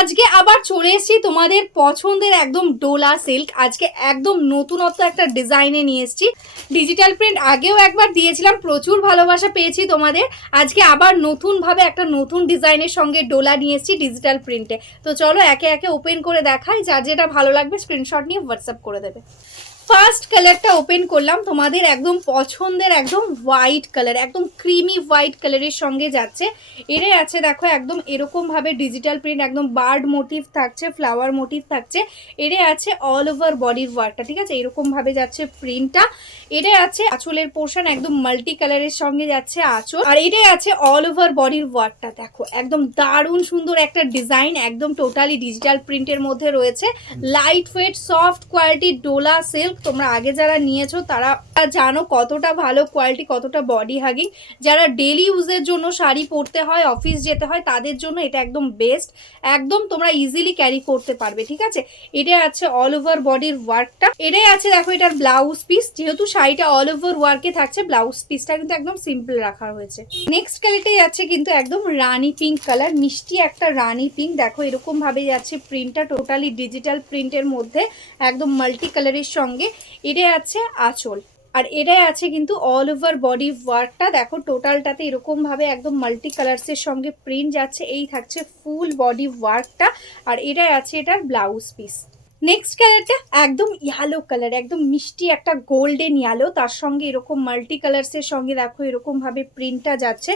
আজকে আবার চলে এসেছি তোমাদের পছন্দের একদম ডোলা সিল্ক। আজকে একদম নতুনত্ব একটা ডিজাইনে নিয়ে এসেছি। ডিজিটাল প্রিন্ট আগেও একবার দিয়েছিলাম, প্রচুর ভালোবাসা পেয়েছি তোমাদের। আজকে আবার নতুনভাবে একটা নতুন ডিজাইনের সঙ্গে ডোলা নিয়ে এসেছি ডিজিটাল প্রিন্টে। তো চলো একে একে ওপেন করে দেখাই, যার যেটা ভালো লাগবে স্ক্রিনশট নিয়ে হোয়াটসঅ্যাপ করে দেবে। ফার্স্ট কালারটা ওপেন করলাম, তোমাদের একদম পছন্দের একদম হোয়াইট কালার, একদম ক্রিমি হোয়াইট কালারের সঙ্গে যাচ্ছে। এরে আছে দেখো একদম এরকম ভাবে ডিজিটাল প্রিন্ট, একদম বার্ড মোটিভ থাকছে, ফ্লাওয়ার মোটিভ থাকছে। এরে আছে অল ওভার বডির ওয়ার্কটা, ঠিক আছে, এরকম ভাবে যাচ্ছে প্রিন্টটা। এরে আছে আঁচলের পোর্শন, একদম মাল্টি কালারের সঙ্গে যাচ্ছে আঁচল। আর এটাই আছে অল ওভার বডির ওয়ার্কটা। দেখো একদম দারুণ সুন্দর একটা ডিজাইন, একদম টোটালি ডিজিটাল প্রিন্টের মধ্যে রয়েছে। Light weight soft quality Dola silk. তোমরা আগে যারা নিয়েছো তারা জানো কতটা ভালো কোয়ালিটি, কতটা বডি হাগিং। যারা ডেলি ইউজের জন্য শাড়ি পরতে হয়, অফিস যেতে হয়, তাদের জন্য এটা একদম বেস্ট। একদম তোমরা ইজিলি ক্যারি করতে পারবে, ঠিক আছে। এটাই আছে অল ওভার বডির ওয়ার্কটা। এটাই আছে দেখো এটার ব্লাউজ পিস। যেহেতু শাড়িটা অল ওভার ওয়ার্কে থাকছে, ব্লাউজ পিসটা কিন্তু একদম সিম্পল রাখা হয়েছে। নেক্সট কালারটাই আছে কিন্তু একদম রানি পিঙ্ক কালার, মিষ্টি একটা রানি পিঙ্ক। দেখো এরকম ভাবে যাচ্ছে প্রিন্টটা, টোটালি ডিজিটাল প্রিন্টের মধ্যে একদম মাল্টি কালারের সঙ্গে। এটাই আছে আঁচল, আর এটাই আছে কিন্তু অল ওভার বডি ওয়ার্কটা। দেখো টোটালটাতে এরকম ভাবে একদম মাল্টি কালার্সের সঙ্গে প্রিন্ট যাচ্ছে। এই থাকছে ফুল বডি ওয়ার্কটা, আর এটাই আছে এটার ব্লাউজ পিস। নেক্সট কালারটা একদম ইয়েলো কালার, একদম মিষ্টি একটা গোল্ডেন ইয়েলো, তার সঙ্গে এরকম মাল্টি কালার্সের সঙ্গে দেখো এরকম ভাবে প্রিন্টটা যাচ্ছে।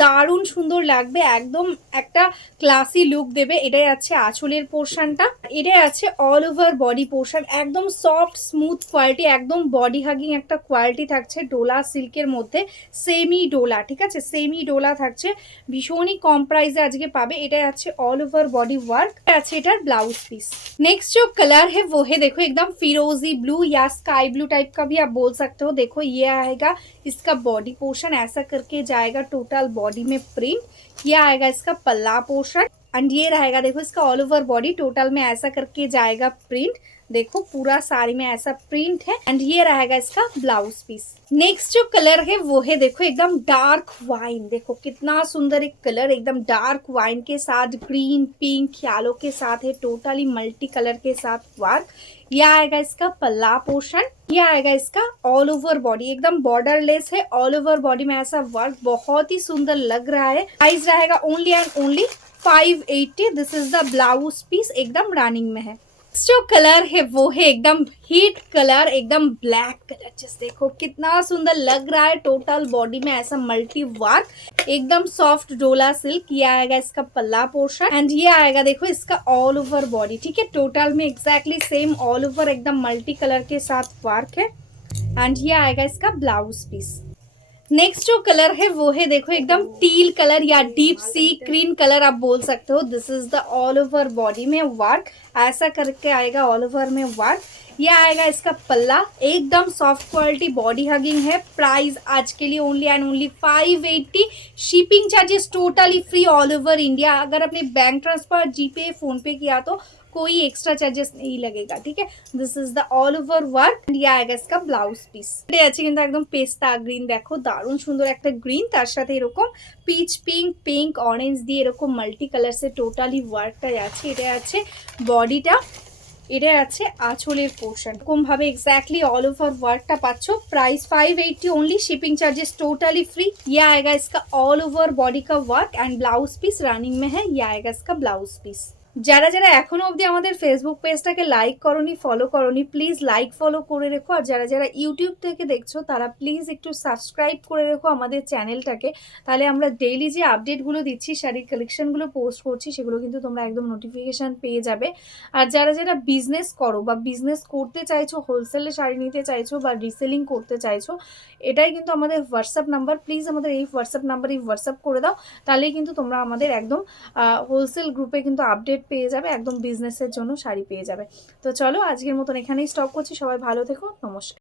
দারুণ সুন্দর লাগবে, একদম একটা ক্লাসি লুক দেবে। এটাই আছে আঁচলের পোর্শনটা। এটাই আছে অল ওভার বডি পোর্শন, একদম সফট স্মুথ কোয়ালিটি, একদম বডি হাগিং একটা কোয়ালিটি থাকছে ডোলা সিল্কের মধ্যে। সেমি ডোলা, ঠিক আছে, সেমি ডোলা থাকছে, ভীষণই কম প্রাইসে আজকে পাবে। এটাই আছে অল ওভার বডি ওয়ার্ক, আছে এটার ব্লাউজ পিস। नेक्स्ट जो कलर है वो है देखो एकदम फिरोजी ब्लू या स्काई ब्लू टाइप का भी आप बोल सकते हो। देखो ये आएगा इसका बॉडी पोर्शन, ऐसा करके जाएगा टोटल बॉडी में प्रिंट। ये आएगा इसका पल्ला पोर्शन, एंड ये रहेगा देखो इसका ऑल ओवर बॉडी टोटल में ऐसा करके जाएगा प्रिंट। देखो पूरा साड़ी में ऐसा प्रिंट है, एंड ये रहेगा इसका ब्लाउज पीस। नेक्स्ट जो कलर है वो है देखो एकदम डार्क वाइन। देखो कितना सुंदर एक कलर, एकदम डार्क वाइन के साथ ग्रीन पिंक येलो के साथ है, टोटली मल्टी कलर के साथ वर्क। ये आएगा इसका पल्ला पोर्शन, ये आएगा इसका ऑल ओवर बॉडी, एकदम बॉर्डरलेस है, ऑल ओवर बॉडी में ऐसा वर्क बहुत ही सुंदर लग रहा है। प्राइस रहेगा only and only 580। This is the blouse piece, एकदम रनिंग में है। जो कलर है वो है एकदम हीट कलर, एकदम ब्लैक कलर। जस्ट देखो कितना सुंदर लग रहा है, टोटल बॉडी में ऐसा मल्टी वर्क, एकदम सॉफ्ट डोला सिल्क। ये आएगा इसका पल्ला पोर्शन, एंड ये आएगा देखो इसका ऑल ओवर बॉडी, ठीक है, टोटल में एग्जैक्टली सेम ऑल ओवर एकदम मल्टी कलर के साथ वर्क है, एंड ये आएगा इसका ब्लाउज पीस। नेक्स्ट जो कलर है वो है देखो एकदम टील कलर या डीप सी ग्रीन कलर आप बोल सकते हो। This is the all over body में वर्क, ऐसा करके आएगा ऑल ओवर में वर्क। ये आएगा इसका पल्ला, एकदम सॉफ्ट क्वालिटी बॉडी हगिंग है। प्राइस आज के लिए only and only 580। Shipping charges totally free all over India. अगर आपने बैंक ट्रांसफर, जीपे, फोन पे किया तो कोई एक्स्ट्रा चार्जेस नहीं लगेगा, ठीक है। This is the all over work, ये आएगा इसका ব্লাউজ পিস। এটা আছে কিন্তু একদম পেস্তা গ্রিন, দেখো দারুণ সুন্দর একটা গ্রিন, তার সাথে এরকম পিচ পিঙ্ক, পিঙ্ক অরেঞ্জ দিয়ে এরকম মাল্টি কালারসে টোটালি ওয়ার্কটা আছে। এটা আছে বডিটা, এটা আছে আঁচলের পোর্শন, এরকম ভাবে এক্স্যাক্টলি ऑल ओवर वर्कটা পাচ্ছ। Price 580 only, shipping charges totally free. ये आएगा इसका ऑल ओवर बॉडी का work, and blouse piece running में है। ये आएगा इसका ब्लाउज पीस। যারা যারা এখনো অবধি আমাদের ফেসবুক পেজটাকে লাইক করনি, ফলো করনি, প্লিজ লাইক ফলো করে রেখো। আর যারা যারা ইউটিউব থেকে দেখছো তারা প্লিজ একটু সাবস্ক্রাইব করে রেখো আমাদের চ্যানেলটাকে, তাহলে আমরা ডেইলি যে আপডেটগুলো দিচ্ছি, শাড়ির কালেকশনগুলো পোস্ট করছি, সেগুলো কিন্তু তোমরা একদম নোটিফিকেশান পেয়ে যাবে। আর যারা যারা বিজনেস করো বা বিজনেস করতে চাইছো, হোলসেলে শাড়ি নিতে চাইছো বা রিসেলিং করতে চাইছো, এটাই কিন্তু আমাদের হোয়াটসঅ্যাপ নাম্বার। প্লিজ আমাদের এই হোয়াটসঅ্যাপ নাম্বারে হোয়াটসঅ্যাপ করে দাও, তাহলেই কিন্তু তোমরা আমাদের একদম হোলসেল গ্রুপে কিন্তু আপডেট পেয়ে যাবে, একদম বিজনেসের জন্য শাড়ি পেয়ে যাবে। তো চলো আজকের মতন এখানেই স্টপ করছি। সবাই ভালো থেকো, নমস্কার।